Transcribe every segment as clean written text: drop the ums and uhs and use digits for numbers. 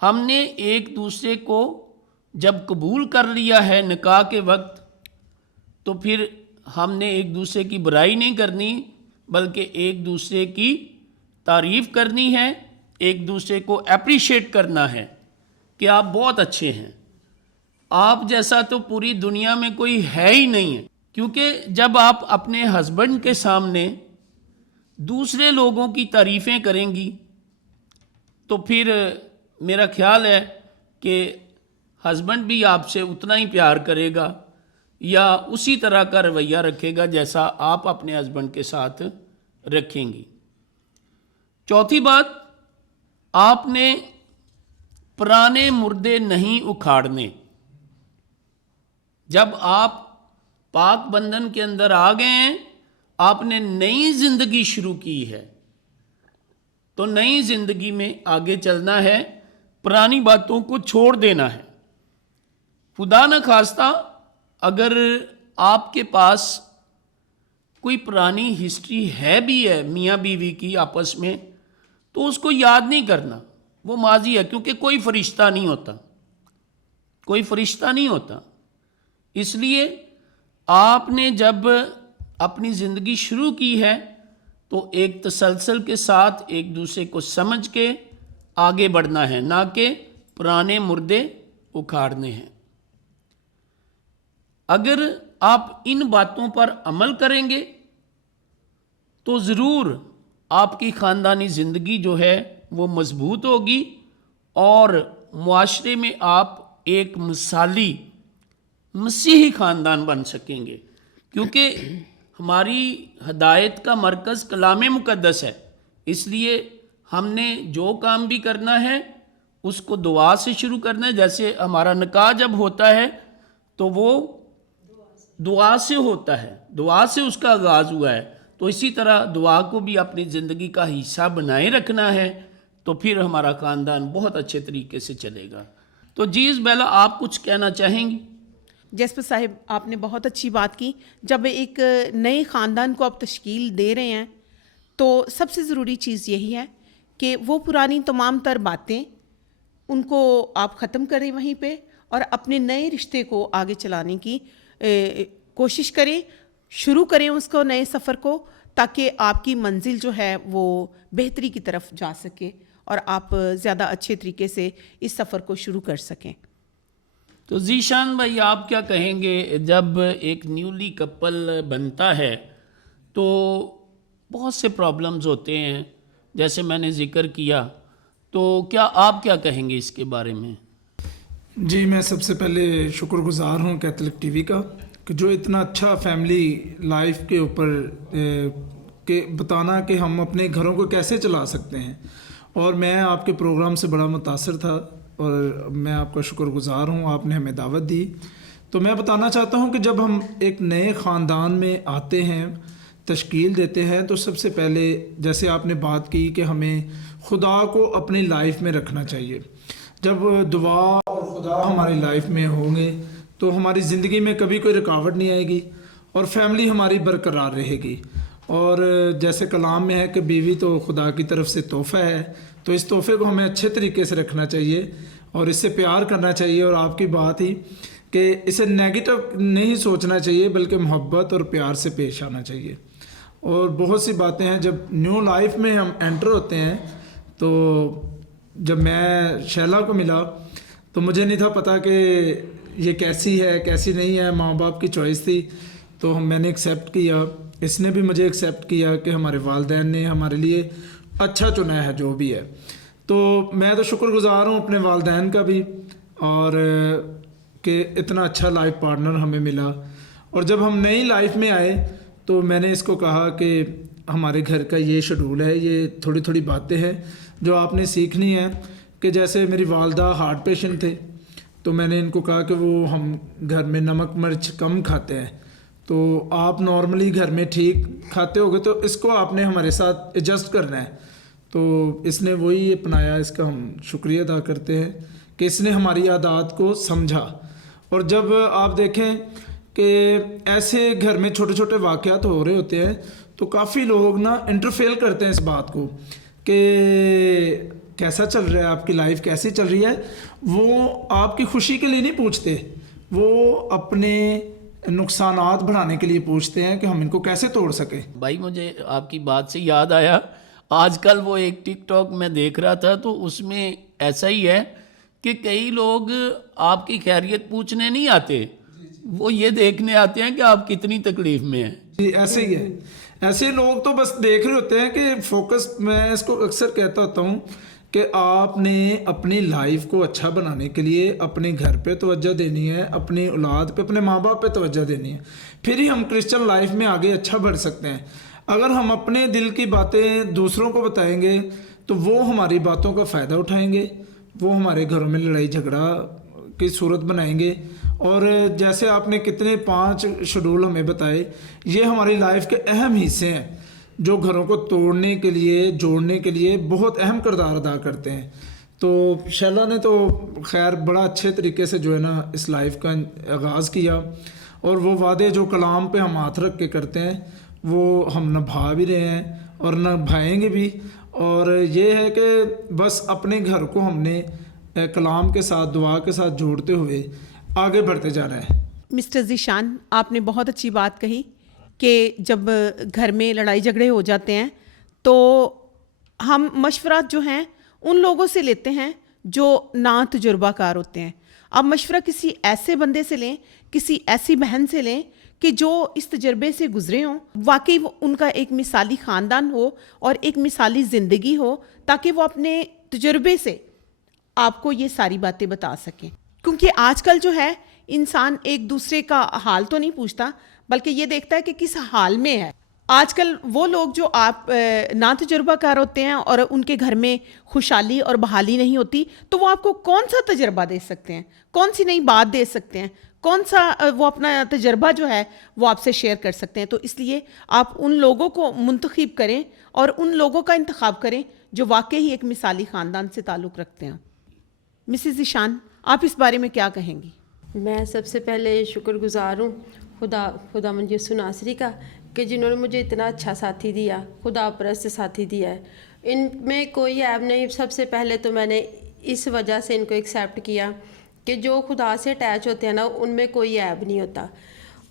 ہم نے ایک دوسرے کو جب قبول کر لیا ہے نکاح کے وقت تو پھر ہم نے ایک دوسرے کی برائی نہیں کرنی بلکہ ایک دوسرے کی تعریف کرنی ہے، ایک دوسرے کو اپریشیٹ کرنا ہے کہ آپ بہت اچھے ہیں، آپ جیسا تو پوری دنیا میں کوئی ہے ہی نہیں ہے۔ کیونکہ جب آپ اپنے ہسبینڈ کے سامنے دوسرے لوگوں کی تعریفیں کریں گی تو پھر میرا خیال ہے کہ ہسبینڈ بھی آپ سے اتنا ہی پیار کرے گا یا اسی طرح کا رویہ رکھے گا جیسا آپ اپنے ہسبینڈ کے ساتھ رکھیں گی۔ چوتھی بات، آپ نے پرانے مردے نہیں اکھاڑنے۔ جب آپ پاک بندھن کے اندر آ گئے ہیں، آپ نے نئی زندگی شروع کی ہے تو نئی زندگی میں آگے چلنا ہے، پرانی باتوں کو چھوڑ دینا ہے۔ خدا نہ خواستہ اگر آپ کے پاس کوئی پرانی ہسٹری ہے بھی ہے میاں بیوی کی آپس میں تو اس کو یاد نہیں کرنا، وہ ماضی ہے، کیونکہ کوئی فرشتہ نہیں ہوتا، کوئی فرشتہ نہیں ہوتا۔ اس لیے آپ نے جب اپنی زندگی شروع کی ہے تو ایک تسلسل کے ساتھ ایک دوسرے کو سمجھ کے آگے بڑھنا ہے، نہ کہ پرانے مردے اکھاڑنے ہیں۔ اگر آپ ان باتوں پر عمل کریں گے تو ضرور آپ کی خاندانی زندگی جو ہے وہ مضبوط ہوگی اور معاشرے میں آپ ایک مثالی مسیحی خاندان بن سکیں گے، کیونکہ ہماری ہدایت کا مرکز کلام مقدس ہے۔ اس لیے ہم نے جو کام بھی کرنا ہے اس کو دعا سے شروع کرنا ہے۔ جیسے ہمارا نکاح جب ہوتا ہے تو وہ دعا سے ہوتا ہے، دعا سے اس کا آغاز ہوا ہے، تو اسی طرح دعا کو بھی اپنی زندگی کا حصہ بنائے رکھنا ہے تو پھر ہمارا خاندان بہت اچھے طریقے سے چلے گا۔ تو جی بیلا، آپ کچھ کہنا چاہیں گی؟ جیسپر صاحب، آپ نے بہت اچھی بات کی۔ جب ایک نئے خاندان کو آپ تشکیل دے رہے ہیں تو سب سے ضروری چیز یہی ہے کہ وہ پرانی تمام تر باتیں ان کو آپ ختم کریں وہیں پہ اور اپنے نئے رشتے کو آگے چلانے کی کوشش کریں، شروع کریں اس کو، نئے سفر کو، تاکہ آپ کی منزل جو ہے وہ بہتری کی طرف جا سکے اور آپ زیادہ اچھے طریقے سے اس سفر کو شروع کر سکیں۔ تو ذیشان بھائی، آپ کیا کہیں گے؟ جب ایک نیولی کپل بنتا ہے تو بہت سے پرابلمز ہوتے ہیں جیسے میں نے ذکر کیا، تو کیا آپ کیا کہیں گے اس کے بارے میں؟ جی، میں سب سے پہلے شکر گزار ہوں کیتھولک ٹی وی کا کہ جو اتنا اچھا فیملی لائف کے اوپر کہ بتانا کہ ہم اپنے گھروں کو کیسے چلا سکتے ہیں، اور میں آپ کے پروگرام سے بڑا متاثر تھا اور میں آپ کا شکر گزار ہوں، آپ نے ہمیں دعوت دی۔ تو میں بتانا چاہتا ہوں کہ جب ہم ایک نئے خاندان میں آتے ہیں، تشکیل دیتے ہیں، تو سب سے پہلے جیسے آپ نے بات کی کہ ہمیں خدا کو اپنی لائف میں رکھنا چاہیے۔ جب دعا اور خدا ہماری لائف میں ہوں گے تو ہماری زندگی میں کبھی کوئی رکاوٹ نہیں آئے گی اور فیملی ہماری برقرار رہے گی۔ اور جیسے کلام میں ہے کہ بیوی تو خدا کی طرف سے تحفہ ہے، تو اس تحفے کو ہمیں اچھے طریقے سے رکھنا چاہیے اور اس سے پیار کرنا چاہیے، اور آپ کی بات ہی کہ اسے نیگیٹو نہیں سوچنا چاہیے بلکہ محبت اور پیار سے پیش آنا چاہیے۔ اور بہت سی باتیں ہیں، جب نیو لائف میں ہم انٹر ہوتے ہیں، تو جب میں شیلا کو ملا تو مجھے نہیں تھا پتہ کہ یہ کیسی ہے کیسی نہیں ہے، ماں باپ کی چوائس تھی، تو میں نے ایکسیپٹ کیا، اس نے بھی مجھے ایکسیپٹ کیا کہ ہمارے والدین نے ہمارے لیے اچھا چنا ہے جو بھی ہے۔ تو میں تو شکر گزار ہوں اپنے والدین کا بھی، اور کہ اتنا اچھا لائف پارٹنر ہمیں ملا۔ اور جب ہم نئی لائف میں آئے تو میں نے اس کو کہا کہ ہمارے گھر کا یہ شیڈول ہے، یہ تھوڑی تھوڑی باتیں ہیں جو آپ نے سیکھنی ہے۔ کہ جیسے میری والدہ ہارٹ پیشنٹ تھے تو میں نے ان کو کہا کہ وہ ہم گھر میں نمک مرچ کم کھاتے ہیں، تو آپ نارملی گھر میں ٹھیک کھاتے ہوگے تو اس کو آپ نے ہمارے ساتھ ایڈجسٹ کرنا ہے۔ تو اس نے وہی اپنایا، اس کا ہم شکریہ ادا کرتے ہیں کہ اس نے ہماری عادات کو سمجھا۔ اور جب آپ دیکھیں کہ ایسے گھر میں چھوٹے چھوٹے واقعات ہو رہے ہوتے ہیں تو کافی لوگ نا انٹرفیئر کرتے ہیں اس بات کو کہ کیسا چل رہا ہے, آپ کی لائف کیسی چل رہی ہے, وہ آپ کی خوشی کے لیے نہیں پوچھتے, وہ اپنے نقصانات بڑھانے کے لیے پوچھتے ہیں کہ ہم ان کو کیسے توڑ سکیں. بھائی مجھے آپ کی بات سے یاد آیا, آج کل وہ ایک ٹک ٹاک میں دیکھ رہا تھا تو اس میں ایسا ہی ہے کہ کئی لوگ آپ کی خیریت پوچھنے نہیں آتے, وہ یہ دیکھنے آتے ہیں کہ آپ کتنی تکلیف میں ہیں. جی ایسے ہی ہے, ایسے لوگ تو بس دیکھ رہے ہوتے ہیں کہ فوکس, میں اس کو اکثر کہتا ہوتا ہوں کہ آپ نے اپنی لائف کو اچھا بنانے کے لیے اپنے گھر پہ توجہ دینی ہے, اپنی اولاد پہ, اپنے ماں باپ پہ توجہ دینی ہے, پھر ہی ہم کرسچن لائف میں آگے اچھا بڑھ سکتے ہیں. اگر ہم اپنے دل کی باتیں دوسروں کو بتائیں گے تو وہ ہماری باتوں کا فائدہ اٹھائیں گے, وہ ہمارے گھروں میں لڑائی جھگڑا کی صورت بنائیں گے. اور جیسے آپ نے کتنے 5 شیڈول ہمیں بتائے, یہ ہماری لائف کے اہم حصے ہیں جو گھروں کو توڑنے کے لیے, جوڑنے کے لیے بہت اہم کردار ادا کرتے ہیں. تو شیلا نے تو خیر بڑا اچھے طریقے سے جو ہے نا اس لائف کا آغاز کیا, اور وہ وعدے جو کلام پہ ہم ہاتھ رکھ کے کرتے ہیں وہ ہم نبھا بھی رہے ہیں اور نبھائیں گے بھی. اور یہ ہے کہ بس اپنے گھر کو ہم نے کلام کے ساتھ, دعا کے ساتھ جوڑتے ہوئے آگے بڑھتے جانا ہے. مسٹر ذیشان, آپ نے بہت اچھی بات کہی کہ جب گھر میں لڑائی جھگڑے ہو جاتے ہیں تو ہم مشورات جو ہیں ان لوگوں سے لیتے ہیں جو نا تجربہ کار ہوتے ہیں. آپ مشورہ کسی ایسے بندے سے لیں, کسی ایسی بہن سے لیں کہ جو اس تجربے سے گزرے ہوں, واقعی ان کا ایک مثالی خاندان ہو اور ایک مثالی زندگی ہو, تاکہ وہ اپنے تجربے سے آپ کو یہ ساری باتیں بتا سکیں. کیونکہ آج کل جو ہے انسان ایک دوسرے کا حال تو نہیں پوچھتا بلکہ یہ دیکھتا ہے کہ کس حال میں ہے. آج کل وہ لوگ جو آپ نا تجربہ کار ہوتے ہیں اور ان کے گھر میں خوشحالی اور بحالی نہیں ہوتی, تو وہ آپ کو کون سا تجربہ دے سکتے ہیں, کون سی نئی بات دے سکتے ہیں, کون سا وہ اپنا تجربہ جو ہے وہ آپ سے شیئر کر سکتے ہیں. تو اس لیے آپ ان لوگوں کو منتخب کریں اور ان لوگوں کا انتخاب کریں جو واقعی ایک مثالی خاندان سے تعلق رکھتے ہیں. مسز ذیشان, آپ اس بارے میں کیا کہیں گی؟ میں سب سے پہلے شکر گزار ہوں خدا مند یسوع ناصری کا کہ جنہوں نے مجھے اتنا اچھا ساتھی دیا, خدا پرست ساتھی دیا ہے. ان میں کوئی عیب نہیں. سب سے پہلے تو میں نے اس وجہ سے ان کو ایکسیپٹ کیا کہ جو خدا سے اٹیچ ہوتے ہیں نا, ان میں کوئی عیب نہیں ہوتا.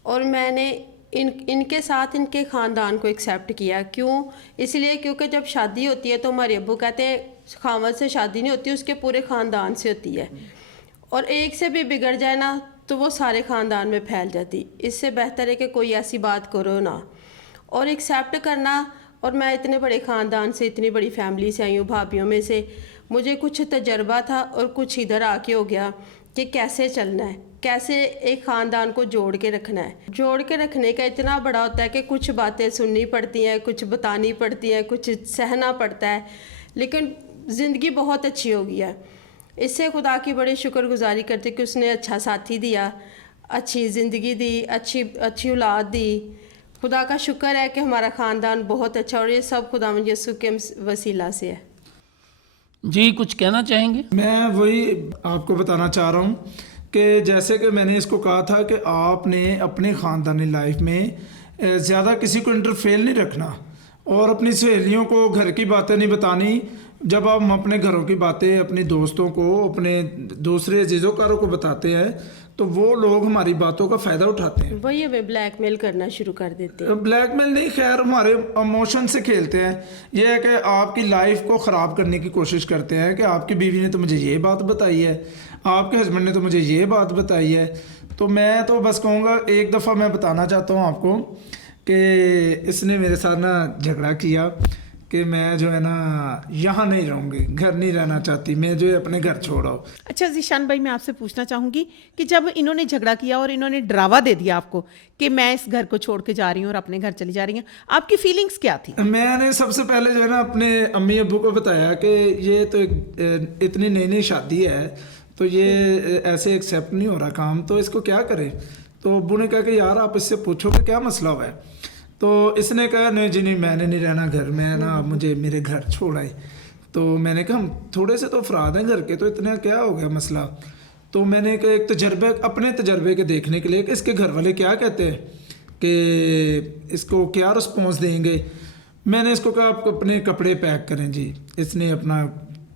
اور میں نے ان کے ساتھ ان کے خاندان کو ایکسیپٹ کیا. کیوں؟ اس لیے کیونکہ جب شادی ہوتی ہے تو ہمارے ابو کہتے ہیں خاوند سے شادی نہیں ہوتی, اس کے پورے خاندان سے ہوتی ہے, اور ایک سے بھی بگڑ جائے نا تو وہ سارے خاندان میں پھیل جاتی. اس سے بہتر ہے کہ کوئی ایسی بات کرو نا. اور ایکسیپٹ کرنا, اور میں اتنے بڑے خاندان سے, اتنی بڑی فیملی سے آئی ہوں, بھابھیوں میں سے, مجھے کچھ تجربہ تھا اور کچھ ادھر آ کے ہو گیا کہ کیسے چلنا ہے, کیسے ایک خاندان کو جوڑ کے رکھنا ہے. جوڑ کے رکھنے کا اتنا بڑا ہوتا ہے کہ کچھ باتیں سننی پڑتی ہیں, کچھ بتانی پڑتی ہیں, کچھ سہنا پڑتا ہے, لیکن زندگی بہت اچھی ہو گئی ہے. اس سے خدا کی بڑی شکر گزاری کرتے کہ اس نے اچھا ساتھی دیا, اچھی زندگی دی, اچھی اولاد دی. خدا کا شکر ہے کہ ہمارا خاندان بہت اچھا, اور یہ سب خدا مند یسوع کے وسیلہ سے ہے. جی کچھ کہنا چاہیں گے؟ میں وہی آپ کو بتانا چاہ رہا ہوں کہ جیسے کہ میں نے اس کو کہا تھا کہ آپ نے اپنے خاندانی لائف میں زیادہ کسی کو انٹرفیئر نہیں رکھنا, اور اپنی سہیلیوں کو گھر کی باتیں نہیں بتانی. جب ہم اپنے گھروں کی باتیں اپنے دوستوں کو, اپنے دوسرے عزیز و کاروں کو بتاتے ہیں تو وہ لوگ ہماری باتوں کا فائدہ اٹھاتے ہیں, وہی ہمیں بلیک میل کرنا شروع کر دیتے ہیں. بلیک میل نہیں, خیر ہمارے ایموشن سے کھیلتے ہیں. یہ ہے کہ آپ کی لائف کو خراب کرنے کی کوشش کرتے ہیں کہ آپ کی بیوی نے تو مجھے یہ بات بتائی ہے, آپ کے ہسبینڈ نے تو مجھے یہ بات بتائی ہے. تو میں تو بس کہوں گا, ایک دفعہ میں بتانا چاہتا ہوں آپ کو کہ اس نے میرے ساتھ نا جھگڑا کیا کہ میں جو ہے نا یہاں نہیں رہوں گی, گھر نہیں رہنا چاہتی, میں جو ہے اپنے گھر چھوڑا. اچھا ذیشان بھائی, میں آپ سے پوچھنا چاہوں گی کہ جب انہوں نے جھگڑا کیا اور انہوں نے ڈراوا دے دیا آپ کو کہ میں اس گھر کو چھوڑ کے جا رہی ہوں اور اپنے گھر چلی جا رہی ہوں, آپ کی فیلنگز کیا تھی؟ میں نے سب سے پہلے جو ہے نا اپنے امی ابو کو بتایا کہ یہ تو اتنی نئی شادی ہے تو یہ ایسے ایکسیپٹ نہیں ہو رہا کام, تو اس کو کیا کریں. تو ابو نے کہا کہ یار آپ اس سے پوچھو کہ کیا مسئلہ ہوا ہے. تو اس نے کہا نہیں جی نہیں, میں نے نہیں رہنا گھر میں نا, آپ مجھے میرے گھر چھوڑ آئے. تو میں نے کہا ہم تھوڑے سے تو افراد ہیں گھر کے, تو اتنا کیا ہو گیا مسئلہ. تو میں نے کہا ایک تجربے, اپنے تجربے کے دیکھنے کے لیے کہ اس کے گھر والے کیا کہتے ہیں, کہ اس کو کیا رسپانس دیں گے. میں نے اس کو کہا آپ اپنے کپڑے پیک کریں جی. اس نے اپنا